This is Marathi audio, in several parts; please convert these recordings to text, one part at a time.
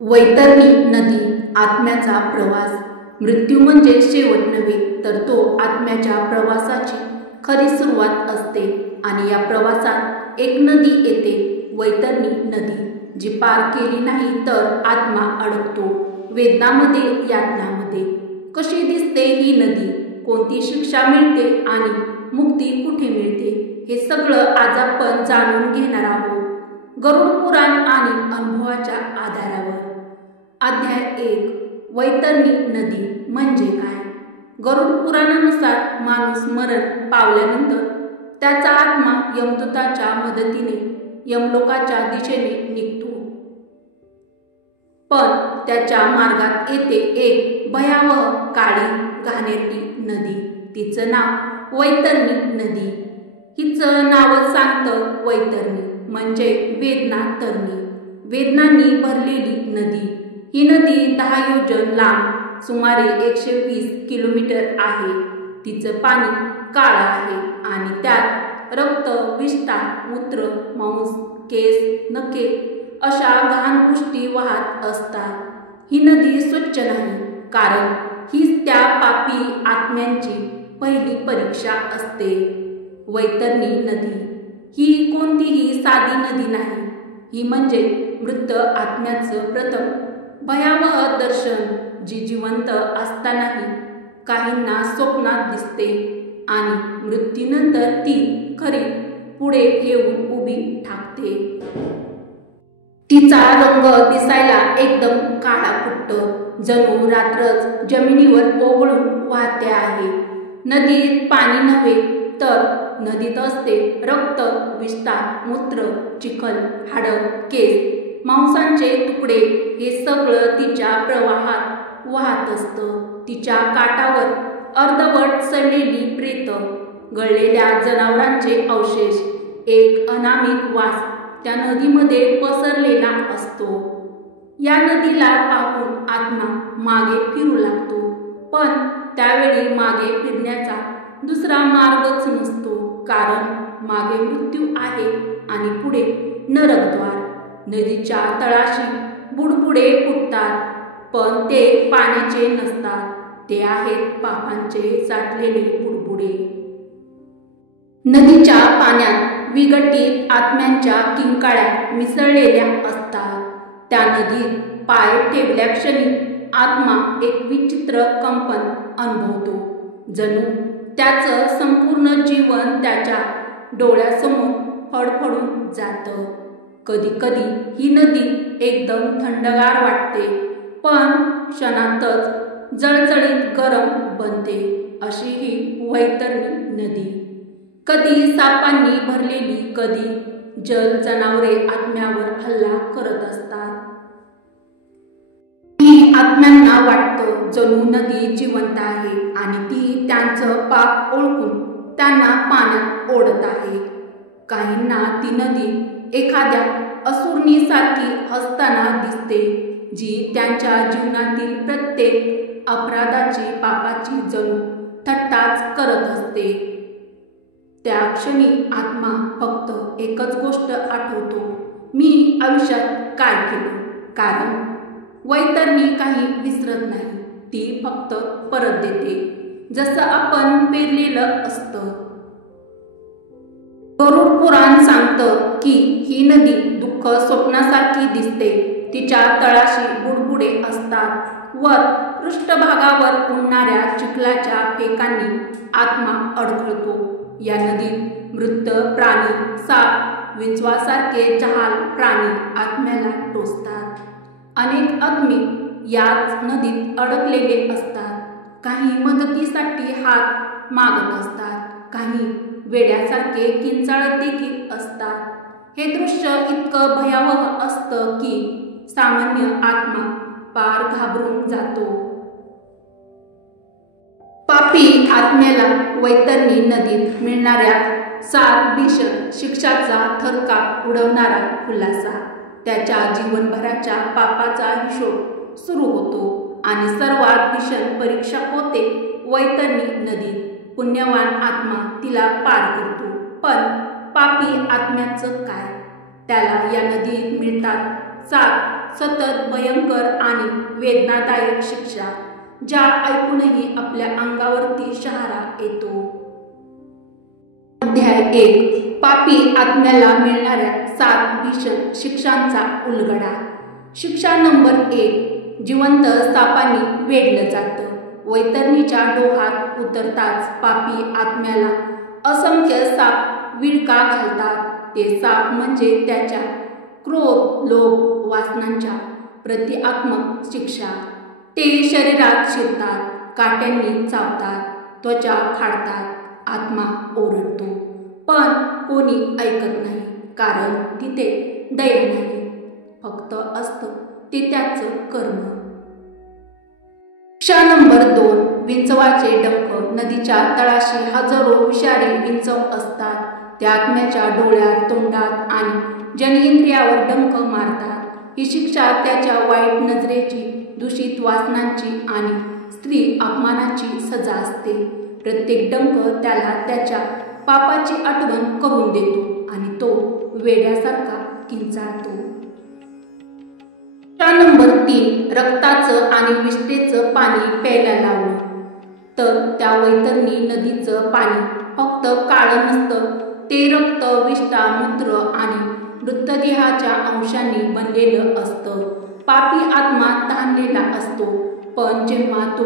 वैतरणी नदी आत्म्याचा प्रवास. मृत्यू म्हणजे शेवट नव्हे, तर तो आत्म्याच्या प्रवासाची खरी सुरुवात असते. आणि या प्रवासात एक नदी येते, वैतरणी नदी, जी पार केली नाही तर आत्मा अडकतो वेदनामध्ये, यातनामध्ये. कशी दिसते ही नदी, कोणती शिक्षा मिळते आणि मुक्ती कुठे मिळते, हे सगळं आज आपण जाणून घेणार आहोत, गरुड पुराण आणि अनुभवाच्या आधारावर. अध्याय 1. वैतरणी नदी म्हणजे काय? गरुड पुराणानुसार माणूस मरण पावल्यानंतर त्याचा आत्मा यमदूताच्या मदतीने यमलोकाच्या दिशेने निघतो. पण त्याच्या मार्गात येते एक भयावह काळी घाणेरडी नदी. तिचं नाव वैतरणी नदी. हिचं नावच सांगतं, वैतरणी म्हणजे वेदना तरणी, वेदनांनी भरलेली नदी. ही नदी 10 योजन लांब, सुमारे 120 किलोमीटर आहे. तिचं पाणी काळं आहे आणि त्यात रक्त, विष्ठा, मूत्र, मांस, केस, नखे अशा घाण गोष्टी वाहत असतात. ही नदी स्वच्छ नाही, कारण हीच त्या पापी आत्म्यांची पहिली परीक्षा असते. वैतरणी नदी ही कोणतीही साधी नदी नाही. ही म्हणजे मृत आत्म्याचं प्रथम भयावह दर्शन, जी जिवंत असतानाही काहींना स्वप्नात दिसते आणि मृत्यूनंतर ती खरी पुढे येऊन उभी ठाकते. तिचा रंग दिसायला एकदम काळाकुट्ट, जणू रात्रच जमिनीवर ओघळून वाहते आहे. नदीत पाणी नव्हे, तर नदीत असते रक्त, विष्ठा, मूत्र, चिखल, हाडं, केस, मांसाचे तुकडे. हे सगळं तिच्या प्रवाहात वाहत असतं. तिच्या काठावर अर्धवट सडलेली प्रेत, गळलेल्या जनावरांचे अवशेष, एक अनामिक वास त्या नदीमध्ये पसरलेला असतो. या नदीला पाहून आत्मा मागे फिरू लागतो, पण त्यावेळी मागे फिरण्याचा दुसरा मार्गच नसतो, कारण मागे मृत्यू आहे आणि पुढे नरकद्वार. नदीच्या तळाशी बुडबुडे फुटतात, पण ते पाण्याचे नसतात, ते आहेत पापांचे साठलेले बुडबुडे. नदीच्या पाण्यात विघटित आत्म्यांच्या किंकाळ्या मिसळलेल्या असतात. त्या नदीत पाय ठेवल्या क्षणी आत्मा एक विचित्र कंपन अनुभवतो, जणू त्याचं संपूर्ण जीवन त्याच्या डोळ्यासमोर फडफडून जातं. कधी कधी ही नदी एकदम थंडगार वाटते, पण क्षणातच जळजळीत गरम बनते. अशी ही वैतरणी नदी. कधी सापांनी भरलेली, कधी जल जनावरे आत्म्यावर हल्ला करत असतात. आत्म्यांना वाटतं जणू नदी जिवंत आहे आणि ती त्यांचं पाप ओळखून त्यांना पाण्यात ओढत आहे. काहींना ती नदी एखाद्या असुरनीसारखी हसताना दिसते, जी त्यांच्या जीवनातील प्रत्येक अपराधाची, पापाची जणू थट्टाच करत असते. त्या क्षणी आत्मा फक्त एकच गोष्ट आठवतो, मी आयुष्यात काय केलं. कारण वैतरणी काही विसरत नाही, ती फक्त परत देते, जसं आपण पेरलेलं असतं. गरुड पुराण सांगतं की ही नदी दुःख स्वप्नासारखी दिसते. तिच्या तळाशी बुडबुडे असतात. वर पृष्ठभागावर उडणाऱ्या चिखलाच्या फेकांनी आत्मा अडखळतो. या नदीत मृत प्राणी, साप, विंचवासारखे जहाल प्राणी आत्म्याला टोचतात. अनेक आत्मे याच नदीत अडकलेले असतात. काही मदतीसाठी हात मागत असतात, काही वेड्यासारखे किंचाळत देखील असतात. हे दृश्य इतकं भयावह असतं की सामान्य आत्मा पार घाबरून जातो. पापी आत्म्याला वैतरणी नदीत मिळणाऱ्या 7 भीषण शिक्षाचा थरकाप उडवणारा खुलासा. त्याच्या जीवनभराच्या पापाचा हिशोब सुरू होतो आणि सर्वात भीषण परीक्षा होते वैतरणी नदीत. पुण्यवान आत्मा तिला पार करतो, पण पापी आत्म्याचं काय? त्याला या नदीत मिळतात 7 सतत भयंकर आणि वेदनादायक शिक्षा, ज्या ऐकूनही आपल्या अंगावरती शहारा येतो. अध्याय 1. पापी आत्म्याला मिळणाऱ्या 7 भीषण शिक्षांचा उलगडा. शिक्षा नंबर 1. जिवंत सापांनी वेढलं जातं. वैतरणीच्या डोहात उतरताच पापी आत्म्याला असंख्य साप विळखा घालतात. ते साप म्हणजे त्याच्या क्रोध, लोभ, वासनांच्या प्रतिकात्मक शिक्षा. ते शरीरात शिरतात, काट्यांनी चावतात, त्वचा फाडतात. आत्मा ओरडतो, पण कोणी ऐकत नाही, कारण तिथे दया नाही, फक्त असतं ते त्याचं कर्म. शिक्षा नंबर 2. विंचवाचे डंख. नदीच्या तळाशी हजारो विषारी विंचव असतात. त्या आत्म्याच्या डोळ्यात, तोंडात आणि जननेंद्रियावर डंख मारतात. ही शिक्षा त्याच्या वाईट नजरेची, दूषित वासनांची आणि स्त्री अपमानाची सजा असते. प्रत्येक डंख त्याला त्याच्या पापाची आठवण करून देतो आणि तो वेड्यासारखा किंचाळतो. शिक्षा नंबर 3. रक्ताचं आणि विष्ठेचं पाणी प्यायला लावणं. तर त्या वैतरणी नदीचं पाणी फक्त काळं नसतं, ते रक्त, विष्ठा, मूत्र आणि मृतदेहाच्या अंशांनी बनलेलं असतं. पापी आत्मा तहानलेला असतो, पण जेव्हा तो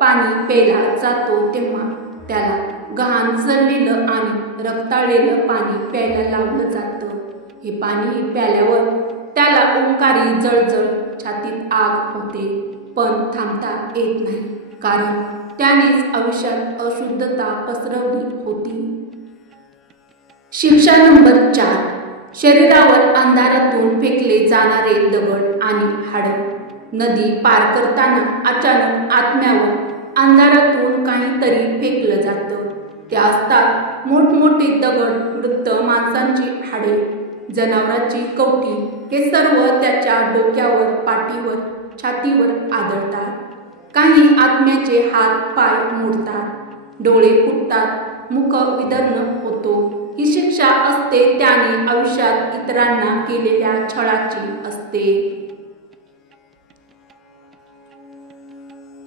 पाणी प्यायला जातो तेव्हा त्याला घाण, सडलेलं आणि रक्ताळलेलं पाणी प्यायला लावलं जातं. हे पाणी प्यायल्यावर त्याला ओंकारी जळजळ, छातीत आग होते, पण थांबता येत नाही, कारण त्यानेच आयुष्यात अशुद्धता पसरवली होती. शिक्षा नंबर 4. शरीरावर अंधारातून फेकले जाणारे दगड आणि हाडं. नदी पार करताना अचानक आत्म्यावर अंधारातून काहीतरी फेकलं जातं. ते असतात मोठमोठे दगड, मृत माणसांची हाडे, जनावरांची कवटी. हे सर्व त्याच्या डोक्यावर, पाठीवर, छातीवर आदळतात. काही आत्म्याचे हात पाय मोडतात, डोळे फुटतात, मुख विदर्ण होतो. ही शिक्षा असते त्याने आयुष्यात इतरांना केलेल्या छळाची असते.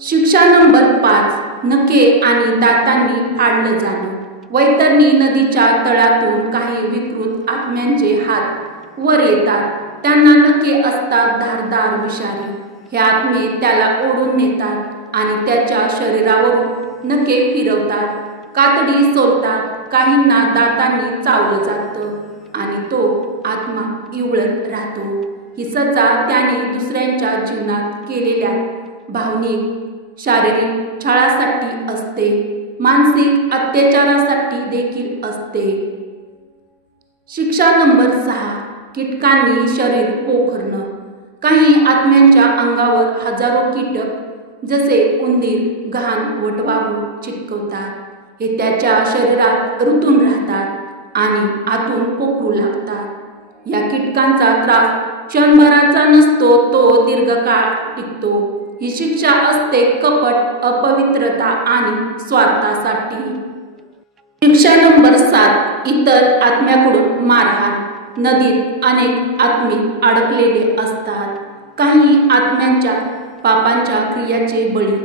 शिक्षा नंबर 5. नखे आणि दातांनी फाडलं जाणं. वैतरणी नदीच्या तळातून काही विकृत आत्म्यांचे हात वर येतात. त्यांना नखे असतात, धारदार, विषारी. हे आत्मे त्याला ओढून नेतात आणि त्याच्या शरीरावरून नखे फिरवतात, कातडी सोलतात. काहींना दातांनी चावलं जातं आणि तो आत्मा इवळत राहतो. ही सजा त्याने दुसऱ्यांच्या जीवनात केलेल्या भावनिक, शारीरिक छळासाठी असते, मानसिक अत्याचारासाठी देखील असते. शिक्षा नंबर 6. कीटकांनी शरीर पोखरणं. काही आत्म्यांच्या अंगावर हजारो कीटक जसे उंदीर, घाण, वटवाघूळ चिटकवतात. हे त्याच्या शरीरात रुतून राहतात आणि आतून पोखरू लागतात. या कीटकांचा त्रास क्षणभराचा नसतो, तो दीर्घकाळ टिकतो. ही शिक्षा असते कपट, अपवित्रता आणि स्वार्थासाठी. शिक्षा नंबर 7. इतर आत्म्याकडून मारहाण. नदीत अनेक आत्मे अडकलेले असतात. काही आत्म्यांच्या पापांच्या क्रियाचे बळी.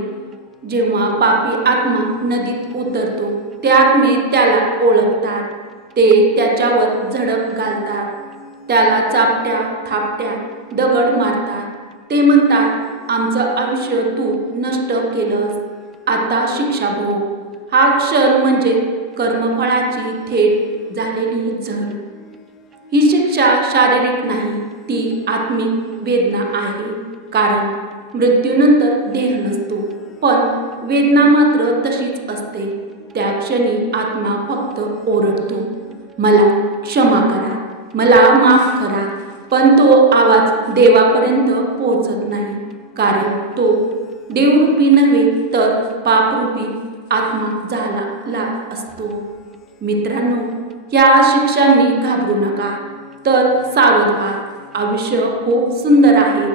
जेव्हा पापी आत्मा नदीत उतरतो, ते आत्मे त्याला ओळखतात. ते त्याच्यावर झडप घालतात, त्याला चापट्या, थापट्या, दगड मारतात. ते म्हणतात, आमचं आयुष्य तू नष्ट केलंस, आता शिक्षा भोग. हा क्षण म्हणजे कर्मफळाची थेट झालेली झळ. ही शिक्षा शारीरिक नाही, ती आत्मिक वेदना आहे, कारण मृत्यूनंतर देह नसतो, पण वेदना मात्र तशीच असते. त्या क्षणी आत्मा फक्त ओरडतो, मला क्षमा करा, मला माफ करा. पण तो आवाज देवापर्यंत पोहोचत नाही, कारण तो देवरूपी नव्हे तर पापरूपी आत्मा झालेला असतो. मित्रांनो, या शिक्षांनी घाबरू नका, तर सावध व्हा. आयुष्य खूप सुंदर आहे,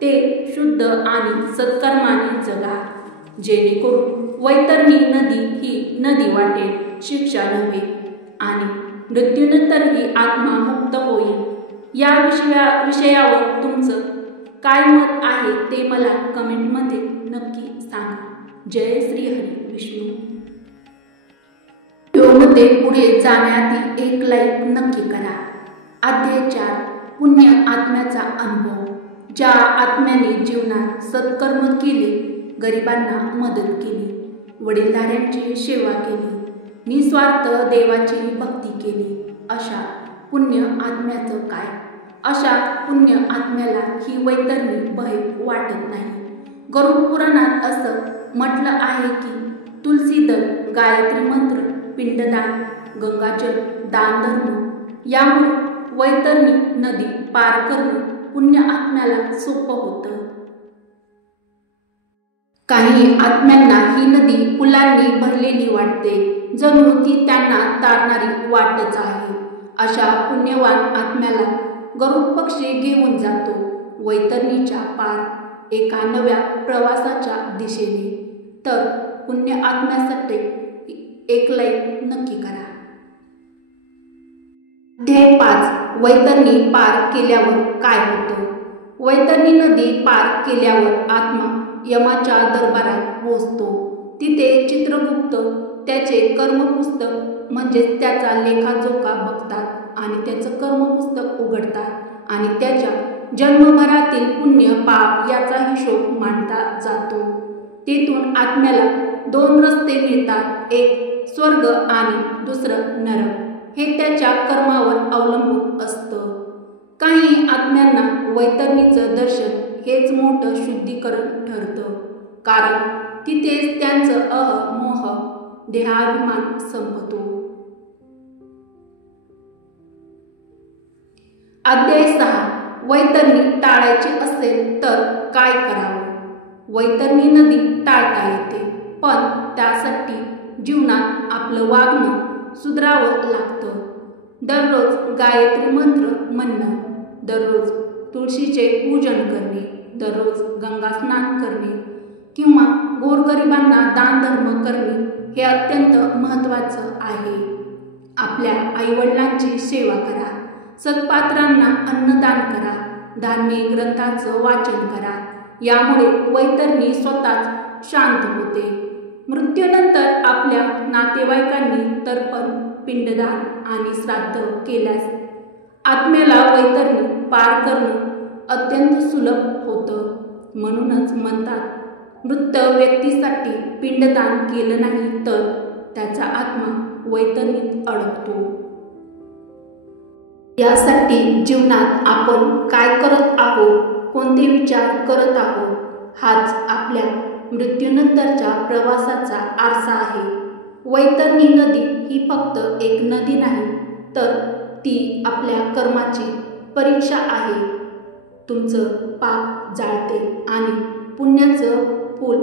ते शुद्ध आणि सत्कर्माने जगा, जेणेकरून वैतरणी नदी ही नदी वाटेल, शिक्षा नव्हे, आणि मृत्यूनंतरही आत्मा मुक्त होईल. या विषयावर तुमचं काय मत आहे ते मला कमेंटमध्ये नक्की सांगा. जय श्री हरी विष्णू. व्हिडिओमध्ये पुढे जाण्याआधी एक लाईक नक्की करा. अध्याय 4 पुण्य आत्म्याचा अनुभव. ज्या आत्म्याने जीवनात सत्कर्म केले, गरिबांना मदत केली, वडीलधाऱ्यांची सेवा केली, निस्वार्थ देवाची भक्ती केली, अशा पुण्य आत्म्याचं काय? अशा पुण्य आत्म्याला ही वैतरणी भय वाटत नाही. गरुड पुराणात असं म्हटलं आहे की तुलसीदल, गायत्री मंत्र, पिंडदान, गंगाजल, दानधर्म यामुळे वैतरणी नदी पार करणं पुण्य आत्म्याला सोपं होतं. काही आत्म्यांना ही नदी फुलांनी भरलेली वाटते, जणू ती त्यांना तारणारी वाटच आहे. अशा पुण्यवान आत्म्याला गरुड पक्षी घेऊन जातो वैतरणीच्या पार एका नव्या प्रवासाच्या दिशेने. तर पुण्य आत्म्यासाठी एक लाईक नक्की करा. अध्याय 5 वैतरणी पार केल्यावर काय होतं? वैतरणी नदी पार केल्यावर आत्मा यमाच्या दरबारात पोहोचतो. तिथे चित्रगुप्त त्याचे कर्मपुस्तक म्हणजेच त्याचा लेखाजोखा बघतात आणि त्याचं कर्मपुस्तक उघडतात आणि त्याच्या जन्मभरातील पुण्य पाप याचा हिशोब मांडला जातो. तेथून आत्म्याला 2 रस्ते मिळतात, एक स्वर्ग आणि दुसरं नरक. हे त्याच्या कर्मावर अवलंबून असतं. काही आत्म्यांना वैतरणीचं दर्शन हेच मोठं शुद्धीकरण ठरतं, कारण तिथेच त्यांचं मोह देहाभिमान संपतो. अध्याय 6 वैतरणी टाळायची असेल तर काय करावं? वैतरणी नदी टाळता येते, पण त्यासाठी जीवनात आपलं वागणं सुधारावं लागतं. दररोज गायत्री मंत्र म्हणणं, दररोज तुळशीचे पूजन करणे, दररोज गंगा स्नान करणे किंवा गोरगरिबांना दानधर्म करणे हे अत्यंत महत्त्वाचं आहे. आपल्या आईवडिलांची सेवा करा, सत्पात्रांना अन्नदान करा, धार्मिक ग्रंथाचं वाचन करा. यामुळे वैतरणी स्वतःच शांत होते. मृत्यूनंतर आपल्या नातेवाईकांनी तर्पण, पिंडदान आणि श्राद्ध केल्यास आत्म्याला वैतरणी पार करणं अत्यंत सुलभ होतं. म्हणूनच म्हणतात, मृत व्यक्तीसाठी पिंडदान केलं नाही तर त्याचा आत्मा वैतरणीत अडकतो. यासाठी जीवनात आपण काय करत आहोत, कोणते विचार करत आहोत, हाच आपल्या मृत्यूनंतरच्या प्रवासाचा आरसा आहे. वैतरणी नदी ही फक्त एक नदी नाही, तर ती आपल्या कर्माची परीक्षा आहे. तुमचं पाप जाळते आणि पुण्याचं पूल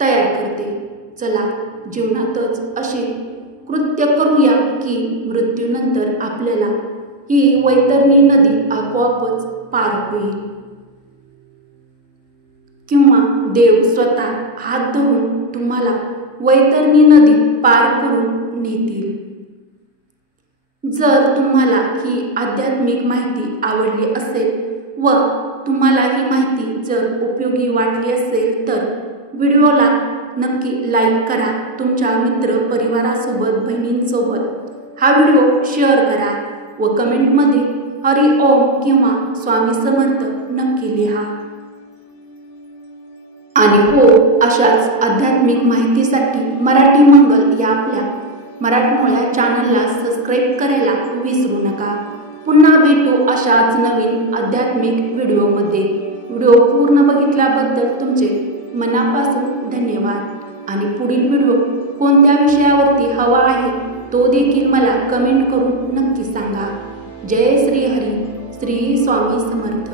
तयार करते. चला जीवनातच अशी कृत्य करूया की मृत्यूनंतर आपल्याला ही वैतरणी नदी आपोआपच पार होईल किंवा देव स्वतः हात धरून तुम्हाला वैतरणी नदी पार करून नेतील. जर तुम्हाला ही आध्यात्मिक माहिती आवडली असेल व तुम्हाला ही माहिती जर उपयोगी वाटली असेल तर व्हिडिओला नक्की लाईक करा. तुमच्या मित्र परिवारासोबत, बहिणींसोबत हा व्हिडिओ शेअर करा व कमेंटमध्ये हरी ओम किंवा स्वामी समर्थ नक्की लिहा. आणि हो, अशाच आध्यात्मिक माहितीसाठी मराठी मंगल या आपल्या मराठमोळ्या चॅनलला सबस्क्राईब करायला विसरू नका. पुन्हा भेटू अशाच नवीन आध्यात्मिक व्हिडिओमध्ये. व्हिडिओ पूर्ण बघितल्याबद्दल तुमचे मनापासून धन्यवाद. आणि पुढील व्हिडिओ कोणत्या विषयावरती हवा आहे तो देखील मला कमेंट करून नक्की सांगा. जय श्री हरी, श्री स्वामी समर्थ.